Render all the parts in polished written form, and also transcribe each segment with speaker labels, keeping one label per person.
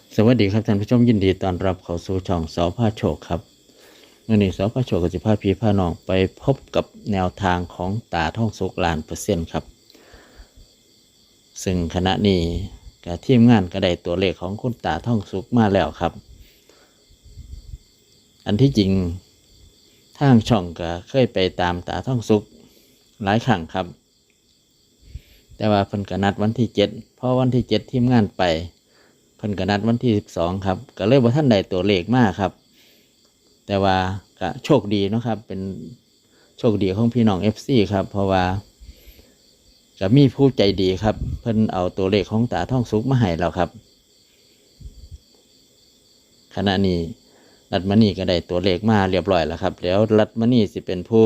Speaker 1: สวัสดีครับท่านผู้ชมยินดีต้อนรับเข้าสู่ช่องสพาโชคครับวันนี้สพาโชคก็จะพาพี่พาน้องไปพบกับแนวทางของตาท่องสุก1,000,000%ครับซึ่งขณะนี้กับทีมงานก็ได้ตัวเลขของคุณตาท่องสุกมาแล้วครับอันที่จริงทางช่องก็เคยไปตามตาท่องสุกหลายครั้งครับแต่ว่าเพิ่นก็นัดวันที่7พอวันที่7ทีมงานไปเพิ่นก็นัดวันที่12ครับก็เลยบ่ทันได้ตัวเลขมาครับแต่ว่าก็โชคดีเนาะครับเป็นโชคดีของพี่น้อง FC ครับเพราะว่าก็มีผู้ใจดีครับเพิ่นเอาตัวเลขของตาท่องสุกมาให้แล้วครับขณะนี้รัตมณีก็ได้ตัวเลขมาเรียบร้อยแล้วครับแล้วรัตมณีสิเป็นผู้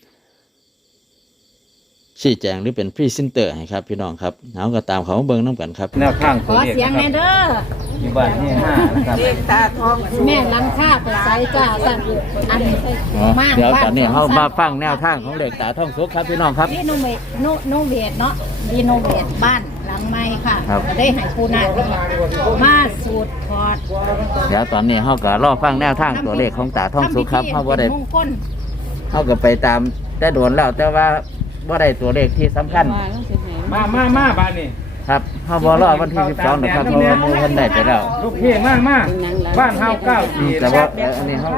Speaker 1: ชี้แจงหรือเป็นพรีเซนเตอร์ให้ครับพี่น้องครับเอาก็ตามเขาเบิ่งน้ำกันครับ
Speaker 2: แนวข้าง
Speaker 3: ขอเสียงแม่เด้อ
Speaker 2: อยู่บ้านที่5นะครับ
Speaker 3: เลขตาทองแม่ลังค่าไปใส่จ้าสั่นอันมาก
Speaker 1: เดี๋ยวตอนนี้เขามาฟังแนวทางของเลขตาท่องสุกครับพี่น้องครับ
Speaker 3: รีโนเวทโนเวทเนาะรีโนเวทบ้านหลังใหม่ค่ะ
Speaker 1: ครับ
Speaker 3: ก็ได้ให้ปูนามาสูตรถอด
Speaker 1: เดี๋ยวตอนนี้เขาก็รอฟังแนวทางตัวเลขของตาท่องสุกครับเขาบ่ได้
Speaker 3: มงคล
Speaker 1: เขาก็ไปตามแต่โดนแล้วแต่ว่าบ่ได้ตัวเลขที่สำคัญ
Speaker 2: มาบ้านนี่
Speaker 1: ครับเขาบ่รอวันที่12นะครับเพราะว่าหมูเพิ่นได้ไปแล้ว
Speaker 2: ลูกพี่มาบ้านเฮา9
Speaker 1: แต่ว่าอันนี้เขา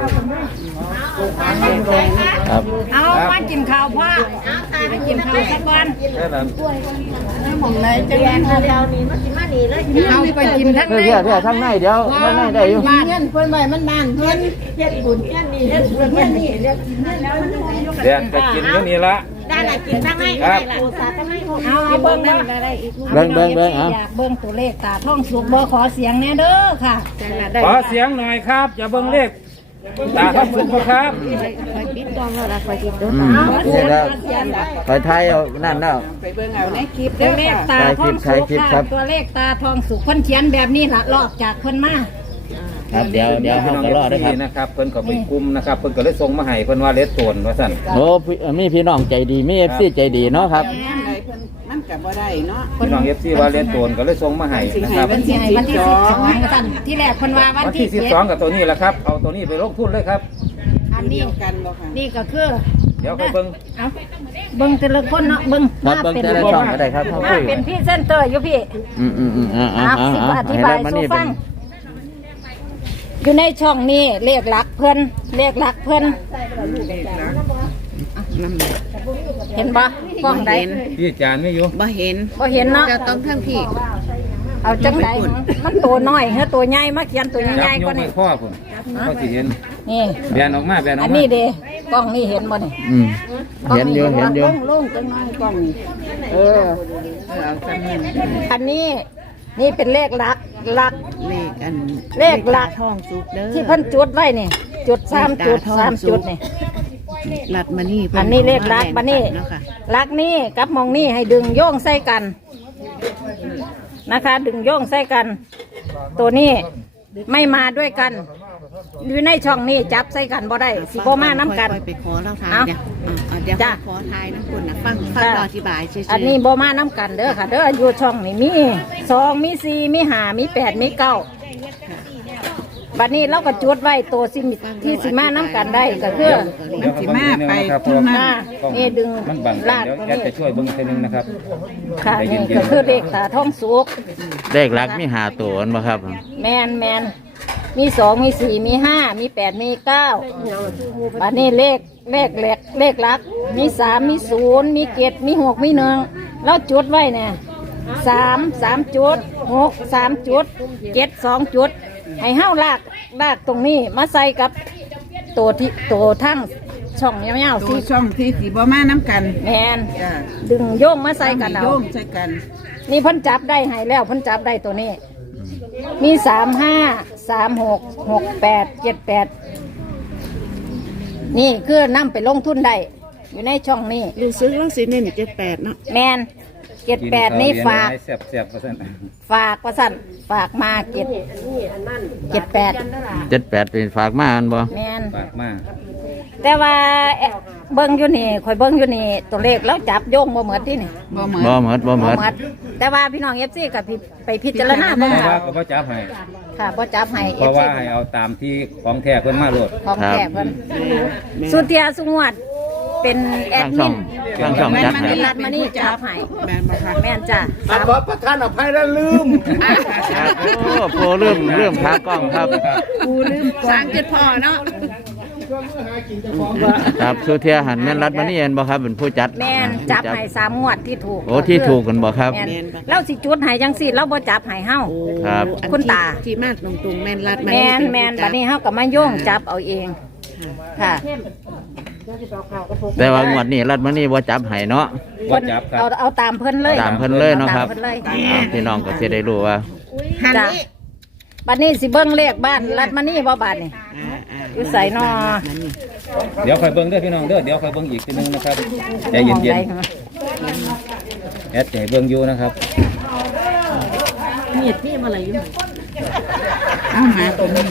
Speaker 1: ครับ
Speaker 3: เอามากินข้าวพ่อมากินข้าวสักวัน
Speaker 2: แค่นั้น
Speaker 3: หม่องเลยจะแย่งเรานี่มากินมาดีเลยเอาไปกินทั้ง
Speaker 1: เดี๋ยวทั้งในเดี๋ยวทั้งในได้อยู่
Speaker 3: บ้านเพิ่นไว้มันบ้านเพิ่นเฮ็ดบุญเฮ็ดนี่เฮ็ดบุญเฮ็ดนี่เรียกกินเฮ็ดแล้วมัน
Speaker 2: เดี๋ยวจะกินอยู่นี่ละ
Speaker 3: ได้ละกินทั้งให้
Speaker 2: ครับ
Speaker 3: ปูสาทั้งให้เอาเบิ่งได้อีก
Speaker 1: เบิ่งเอา
Speaker 3: อยากเบิ่งตัวเลขตาท่องสุกบ่ขอเสียงแน่เด้อค่ะ
Speaker 2: ขอเสียงหน่อยครับอย่าเบิ่งเลขตาทับสุขครับ
Speaker 3: ปิดกล้องแล้วล่ะคอยติดดู
Speaker 1: เสร็จแล้วไปไทยเอานั่นแล้ว
Speaker 3: ตัวเลขตาท่องสุก
Speaker 1: ครั
Speaker 3: ค่ะ
Speaker 1: บ
Speaker 3: ตัวเลขตาท่องสุกเพิ่นเขียนแบบนี้ล่ะลอกจากเพิ่นมา
Speaker 1: ครับเดี๋ยวเขาก็รอได้ครับ
Speaker 2: นะครับเพิ่นก็ไปกุมนะครับเพิ่นก็เลยส่งมาให้เพิ่นว่าเลสโตนว่าซั่น
Speaker 1: โอ้มีพี่น้องใจดีมี FC ใจดีเนาะครับ
Speaker 4: มันกับบ่ได้เนาะ
Speaker 2: พี่น้อง FC ว่าเลสโตนก็เลยส่งมาให้นะครับ
Speaker 3: เพิ่นสิให้วันที่12ว่าซั่นที่แรกเพิ่นว่าวัน
Speaker 2: วัน
Speaker 3: ที่
Speaker 2: ที่12กับตัวนี้แหละครับเอาตัวนี้ไปลงทุนเลยครับ
Speaker 3: อันนี้
Speaker 4: เดียวกันบ่ค่ะ
Speaker 3: นี่ก็คือ
Speaker 2: เดี๋ยวไปเบิ่ง
Speaker 3: เอาเบิ่งแต่ละคนเนาะเบิ่ง
Speaker 1: ครับเบิ่งแต่ละช่องก็ได้ครับเขา
Speaker 3: มา
Speaker 1: คุย
Speaker 3: เป็นพรี่เซนเตอร์อยู่พี่ สิอธิบายสู่ฟังอยู่ในช่องนี้เลขหลักเพิ่นเลขหลักเพิ่นเห็นปะกล้องใด
Speaker 2: พี่อาจารย์ไม่อยู่
Speaker 4: บ่เห็น
Speaker 3: บ่เห็นเนาะ
Speaker 4: จะต้องทั้งพี่
Speaker 3: เอาจังไดมันตัวน้อยเฮ้อตัวใหญ่มาเขียนตัวใหญ่ๆ
Speaker 2: ย
Speaker 3: ก็
Speaker 2: ก
Speaker 3: นี่
Speaker 2: ให้พ่อผมพ่อสิเห็น
Speaker 3: นี่
Speaker 2: แบนออกมาแบนออ
Speaker 3: อั
Speaker 2: ก
Speaker 3: น
Speaker 2: มา
Speaker 3: นี้เด้กล้องนี่เห็นบ่นี่
Speaker 1: เห็นอยู่
Speaker 3: ลงจังน้อยกล้องนี่
Speaker 4: เอาซ้ำนี่
Speaker 3: อันนี้นี่เป็นเลขหลัก
Speaker 4: เลขอัน
Speaker 3: เลขหลัก
Speaker 4: ทองสุกเด้อ
Speaker 3: ที่เพิ่นจุดไว้นี่จุด3จุด3จุดนี่
Speaker 4: ลัดมานี่
Speaker 3: อันนี้เลขหลักบัดนี้
Speaker 4: เนาะค่ะ
Speaker 3: หลักนี้กับมองนี่ให้ดึงโยงใส่กันนะคะ ดึงโยงใส่กัน ตัวนี้ไม่มาด้วยกันอยู่ในช่องนี้จับใส่กันบ่ได้สิบ่มาน้ำกัน
Speaker 4: ค่อยๆไปขอเราทาย
Speaker 3: เอา
Speaker 4: เนี่ยเดี๋ยว
Speaker 3: จ้ะ
Speaker 4: ขอทายนะคุณนะฟังเราอธิบายเฉยๆ
Speaker 3: อันนี้บ่มาน้ำกันเด้อค่ะเด้ออยู่ช่องนี้มี2มี4มี5มี8มี9บัดนี้เราก็จุดไว้ตัวสิมิที่สิมาน้ำกันได้ก็คือ
Speaker 4: มันสิมาไป
Speaker 2: ครับ
Speaker 4: ทุกนั้น
Speaker 3: นี่ดึง
Speaker 2: มันบัง
Speaker 3: ลาก
Speaker 2: เดี๋ยว
Speaker 3: ตรง
Speaker 2: แอด
Speaker 3: นี้
Speaker 2: จะช่วยเบิ่งทีนึงนะครับ
Speaker 3: ค่ะนี่ก็คือเลขตาท่องสุก
Speaker 1: เลขหลักมี5ตัวบ่ครับ
Speaker 3: แมนมี2มี4มี5มี8มี9บัดนี้เลขหลักมี3มี0มี7มี6มี1แล้วจุดไว้เนี่ย3จุด6 3จุด7 2จุดให้เฮาลากตรงนี้มาใส่กับตัวทั้งช่องยาวๆ
Speaker 4: ตั
Speaker 3: สิ
Speaker 4: วช่องที่สีบ่มาน้ำกัน
Speaker 3: แมน
Speaker 4: จ้ะ
Speaker 3: ดึงโยงมาใส่กันเอา
Speaker 4: โยงใส่กัน
Speaker 3: นี่เพิ่นจับได้ให้แล้วเพิ่นจับได้ตัวนี้ มี35 36 68 78นี่คือนำไปลงทุนได้อยู่ในช่องนี้
Speaker 4: รู้สึกลังสิ178เนาะ
Speaker 3: แมน78นี่ฝาก
Speaker 2: แซ่บๆว่าซั่น
Speaker 3: ว่าสั่นฝากมา78
Speaker 1: 78เป็นฝากมาอันบ่
Speaker 3: แมน
Speaker 2: ฝากมา
Speaker 3: แต่ว่าเบิ้งอยู่นี่ข่อยเบิ้งอยู่นี่ตัวเลขแล้วจับโยงบ่เหมือนที่นี่
Speaker 4: บ่เหมือน
Speaker 1: บ่เหมือนบ่เหมือน
Speaker 3: หมดแต่ว่าพี่น้องเอฟซีกับไปพิจารณาเบิ่ง
Speaker 2: เพราะ
Speaker 3: ค่ะ
Speaker 2: ว่าก็บ่จับให้
Speaker 3: ค่ะบ่จับให้
Speaker 2: เพ
Speaker 3: เอฟ
Speaker 2: ราะ
Speaker 3: ซี
Speaker 2: ว่าให้เอาตามที่ของแท้เพิ่นมาโลด
Speaker 3: ของแท้เพิ่นสุเทียสุงวดเป็นแอดมิน
Speaker 1: ทางช่องจัดให้
Speaker 3: รัดมานี่จับให้
Speaker 4: แม่นบ่ค่ะ
Speaker 3: แม่นจ้ะ
Speaker 2: ขอประทานอภัยแล้วลืม
Speaker 1: ครับโอ้โพเริ่มขากล้องครับ
Speaker 4: สร้างจุดพอเนาะ
Speaker 1: ครับสุเทียหันแม่นรัดมานี่เองบ่ครับเป็นผู้จัด
Speaker 3: แม่นจับให้3งวดที่ถูก
Speaker 1: โอ้ที่ถูกกันบ่ครับ
Speaker 3: แม่นเราสิจุดให้จังซี่เราบ่จับให้เฮา
Speaker 1: ครับ
Speaker 3: คุณตา
Speaker 4: ที่มาตรงๆแม่นรัด
Speaker 3: แม่นแม่นบัดนี้เฮาก็มาโยงจับเอาเองค่ะ
Speaker 1: แต่ว่างวดนี้รัดมานี่บ่จับให้เนาะ
Speaker 2: บ่จับครับ
Speaker 3: เอาตามเพิ่นเลย
Speaker 1: ตามเพิ่นเลยเนาะครับ
Speaker 3: ตมเพิ่นเลย
Speaker 1: อ่าพี่น้องก็สิได้รู้ว่า
Speaker 3: จ้ะบัดนี้สิเบิ่งเลขบ้านรัดมานี่บ่บาดนี่อยู่ใส่นอ
Speaker 2: เดี๋ยวค่อยเบิ่งเด้อพี่น้องเด้อเดี๋ยวค่อยเบิ่งอีกทีนึงนะครับใจเย็นๆแอดใจเบิ่งอยู่นะครับ
Speaker 4: เอามาตรงนี้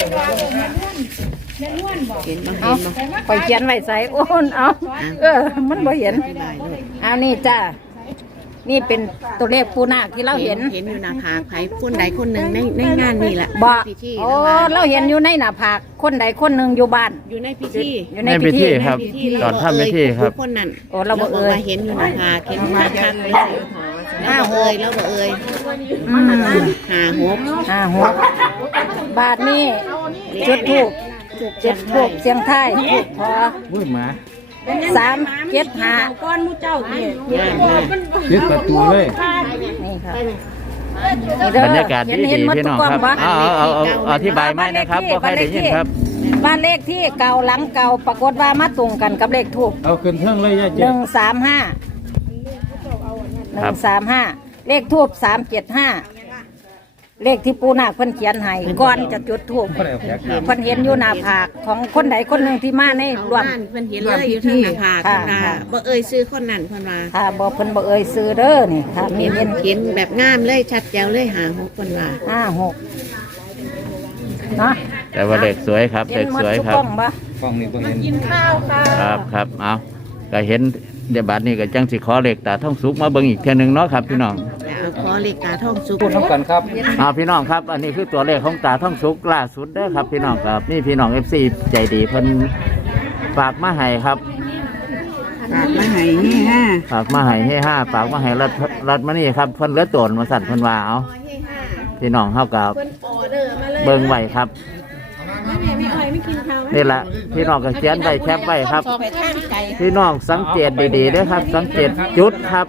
Speaker 4: เห็นบ่
Speaker 3: เอาไปเขียนไว้ใส่โอ้นเอามันบ่เห็นเอานี่จ้านี่เป็นตัวเลขปูนาคที่เราเห็น
Speaker 4: เห็นอยู่นะคะใครคนใดคนหนึ่งในงานนี่แหละ
Speaker 3: บ่
Speaker 4: พิธี
Speaker 3: โอ้เราเห็นอยู่ในหน้าผากคนใดคนหนึ่งอยู่บ้าน
Speaker 4: อยู่ในพิธี
Speaker 3: อยู่ใน
Speaker 1: ใน
Speaker 3: พิ
Speaker 1: พิ
Speaker 3: ธี
Speaker 1: ธีครับตอนทำพิธีครับ
Speaker 4: คนนั้น
Speaker 3: โอ้เราบ่เอ่ย
Speaker 4: เห็นอยู่นะคะเห็นมาชัดเลยแล้วบ่เอ่ยแล้วบ่เอ่ย
Speaker 3: อืม
Speaker 4: 56
Speaker 3: บาทนี่จุดทูบจุดทูบเสียงไทายทูบพอ
Speaker 2: มืดหมา
Speaker 3: 375ก้อนมูเจ้านี่
Speaker 2: ยึดประตูเลย
Speaker 3: นี่ค่ะนี่เด้อบ
Speaker 1: รรยากาศดี
Speaker 3: เห็นหมด
Speaker 1: พี่
Speaker 3: ทุ
Speaker 1: น้
Speaker 3: ก
Speaker 1: อง
Speaker 3: กล้อง
Speaker 1: ครับ
Speaker 3: ปะ
Speaker 1: เอาอธิบายไหมนะครับบ่ใครได้ยินครับ
Speaker 3: บ้านเลขที่เก่าหลังเก่าปรากฏว่ามาตรงกันกับเลขทูบ
Speaker 2: เอาขึ้นเทิงเลยย่าเจ๊
Speaker 3: 135เลขทูบ375เลขที่ปูนาคเพิ่นเขียนให้ก่อนจะจุดทูบ
Speaker 2: บ่ได้เอาแขกครับ
Speaker 3: เพิ่นเห็นอยู่หน้าผากของคนใดคนหนึ่งที่มาในรวม
Speaker 4: บ้านเพิ่นเห็นเลยอยู่ทางหน้าผาก
Speaker 3: ค่ะ
Speaker 4: ค่ะบ่เอ่ยซื้อคนนั้นเพิ่นว่า
Speaker 3: ค่ะบอกเพิ่นบอกเอ่ยซื้อเด้อนี่ค่ะมี
Speaker 4: เห็น
Speaker 3: เห็น
Speaker 4: เห็นแบบงามเลยชัดแจ๋วเลย56เพิ่นว่า
Speaker 3: 56เนาะ
Speaker 1: แต่ว่าเด็กสวยครับ
Speaker 3: เห็
Speaker 1: เด็
Speaker 3: น
Speaker 1: ก
Speaker 3: หมด
Speaker 1: สวย
Speaker 3: ทุก
Speaker 1: ครับ
Speaker 3: กล้องปะ
Speaker 2: กล้องนี้บ่เห็น
Speaker 1: ครับเอาก็เห็นเดี๋ยวบัดนี้ก็จังสิขอเลขตาท่องสุกมาเบิ่งอีกเทื่อนึงเนาะครับพี่น้อง
Speaker 4: แล้วขอเลขตาทองสุก
Speaker 2: พูดน้ำกันครับ
Speaker 1: พี่น้องครับ อันนี้คือตัวเลขของตาท่องสุกล่าสุดเด้อครับพี่น้องครับนี่พี่น้อง FC ใจดีเพิ่นฝากมาให้ครับ
Speaker 4: ฝากมาให้นี่ฮะ
Speaker 1: ฝากมาให้ให้ห้าฝากมาให้รัดมานี่ครับเพิ่นเหลือโตนมาสั่นเพิ่นว่าเอาพี่น้องเฮากับเบิ่งไว้ครับนี่แหละพี่น้องก็เขียนไว้แคปไว้ครับ
Speaker 4: ไปทางไกล
Speaker 1: พี่น้องสังเกตดีๆด้วยครับ สังเกตจุดครับ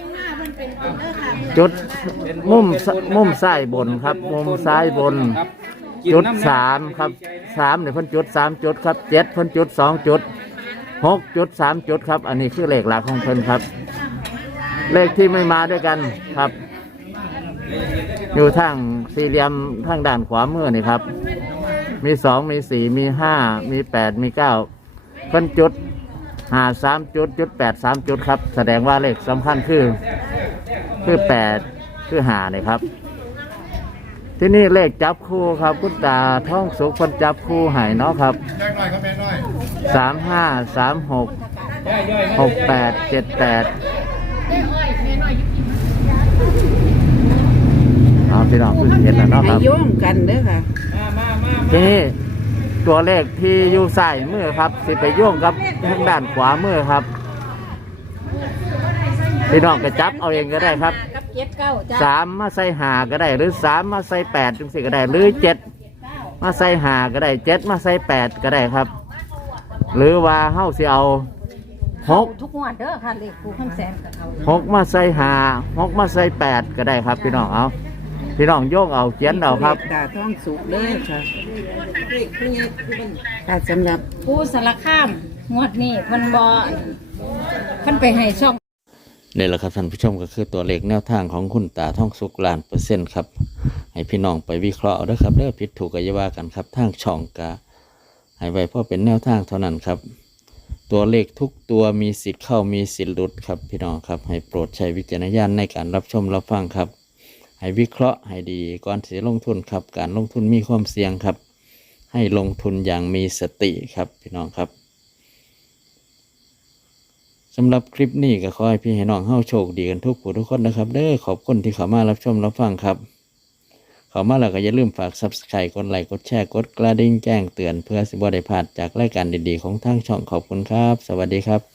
Speaker 1: จุดมุมซ้ายบนครับ มุมซ้ายบน จุด3ครับ3เนี่ยเพิ่นจุด3จุดครับ7เพิ่นจุด2จุด6จุด3จุดครับ อันนี้คือเลขหลักของเพิ่นครับ เลขที่ไม่มาด้วยกันครับ อยู่ทางสี่เหลี่ยมทางด้านขวามือนี่ครับ มี2มี4มี5มี8มี9เพิ่นจุด3จุดจุด8 3จุดครับ แสดงว่าเลขสำคัญคือ8คือ5นี่ครับ ที่นี่เลขจับคู่ครับคุณตาท่องสุขคนจับคู่ใหายเนาะครับ35 36 68 78เอาพี่น้องคือเห็นแล้วเนาะครับ
Speaker 4: โยงกันเด้อค่ะ
Speaker 1: ทีนี้ตัวเลขที่อยู่ซ้ายมือครับสิไปโยงกับทางด้านขวามือครับพี่น้องก็จับเอาเองก็ได้ครับ
Speaker 3: กับ79จ้า
Speaker 1: 3มาใส่5ก็ได้ หรือ3มาใส่8จังสิก็ได้ หรือ7มาใส่5ก็ได้7มาใส่8ก็ได้ครับ หรือว่าเฮาสิเอา
Speaker 3: ทุกงวดเด้อค่ะเลขปูข้างแสนกับเขา
Speaker 1: 6มาใส่5 6มาใส่8ก็ได้ครับ พี่น้องเอาพี่น้องโยงเอาเขียนเอาครับ
Speaker 4: ตาท้องสุกเด้อค่ะค่ะสำหรับ
Speaker 3: ปูสารคามงวดนี้เพิ่นบ่เพิ่นไปให้ช่อง
Speaker 1: นี่แหละครับท่านผู้ชมก็คือตัวเลขแนวทางของคุณตาท่องสุก1,000%ครับให้พี่น้องไปวิเคราะห์เอาเด้อครับเด้อผิดถูกก็อย่าว่ากันครับทางช่องกาให้ไว้เพราะเป็นแนวทางเท่านั้นครับตัวเลขทุกตัวมีสิทธิ์เข้ามีสิทธิ์หลุดครับพี่น้องครับให้โปรดใช้วิจารณญาณในการรับชมรับฟังครับให้วิเคราะห์ให้ดีก่อนที่จะลงทุนครับการลงทุนมีความเสี่ยงครับให้ลงทุนอย่างมีสติครับพี่น้องครับสำหรับคลิปนี้ก็ขอให้พี่ให้น้องเฮาโชคดีกันทุกผู้ทุกคนนะครับเด้อขอบคุณที่เข้ามารับชมรับฟังครับเข้ามาแล้วก็อย่าลืมฝาก Subscribe กดไลค์กดแชร์กดกระดิ่งแจ้งเตือนเพื่อสิบ่ได้พลาดจากรายการดีๆของทางช่องขอบคุณครับสวัสดีครับ